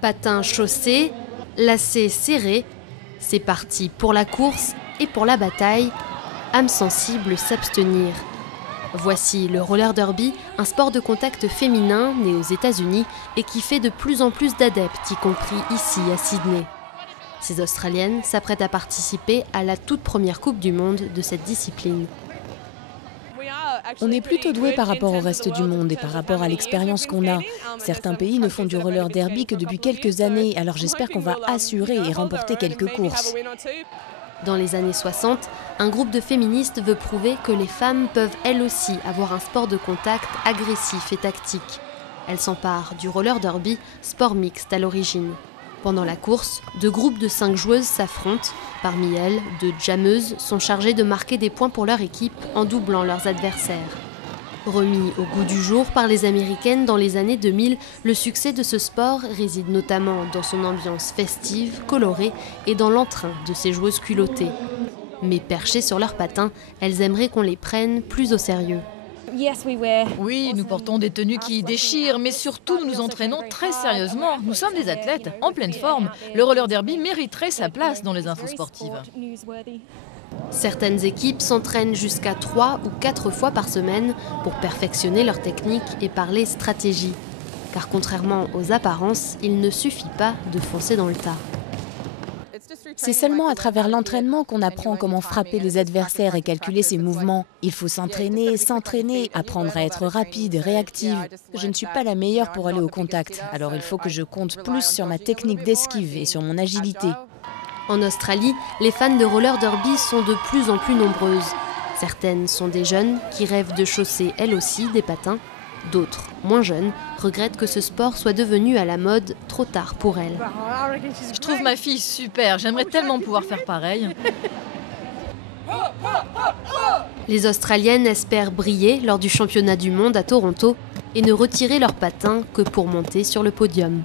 Patins chaussés, lacets serrés, c'est parti pour la course et pour la bataille, âme sensible s'abstenir. Voici le roller derby, un sport de contact féminin né aux États-Unis et qui fait de plus en plus d'adeptes, y compris ici à Sydney. Ces Australiennes s'apprêtent à participer à la toute première Coupe du Monde de cette discipline. On est plutôt doué par rapport au reste du monde et par rapport à l'expérience qu'on a. Certains pays ne font du roller derby que depuis quelques années, alors j'espère qu'on va assurer et remporter quelques courses. Dans les années 60, un groupe de féministes veut prouver que les femmes peuvent elles aussi avoir un sport de contact agressif et tactique. Elles s'emparent du roller derby, sport mixte à l'origine. Pendant la course, 2 groupes de 5 joueuses s'affrontent. Parmi elles, 2 jammeuses sont chargées de marquer des points pour leur équipe en doublant leurs adversaires. Remis au goût du jour par les Américaines dans les années 2000, le succès de ce sport réside notamment dans son ambiance festive, colorée et dans l'entrain de ces joueuses culottées. Mais perchées sur leurs patins, elles aimeraient qu'on les prenne plus au sérieux. Oui, nous portons des tenues qui déchirent, mais surtout nous nous entraînons très sérieusement. Nous sommes des athlètes, en pleine forme. Le roller derby mériterait sa place dans les infos sportives. Certaines équipes s'entraînent jusqu'à 3 ou 4 fois par semaine pour perfectionner leur technique et parler stratégie. Car contrairement aux apparences, il ne suffit pas de foncer dans le tas. C'est seulement à travers l'entraînement qu'on apprend comment frapper les adversaires et calculer ses mouvements. Il faut s'entraîner, apprendre à être rapide, réactive. Je ne suis pas la meilleure pour aller au contact, alors il faut que je compte plus sur ma technique d'esquive et sur mon agilité. En Australie, les fans de roller derby sont de plus en plus nombreuses. Certaines sont des jeunes qui rêvent de chausser elles aussi des patins. D'autres, moins jeunes, regrettent que ce sport soit devenu à la mode trop tard pour elles. Je trouve ma fille super, j'aimerais tellement pouvoir faire pareil. Les Australiennes espèrent briller lors du championnat du monde à Toronto et ne retirer leurs patins que pour monter sur le podium.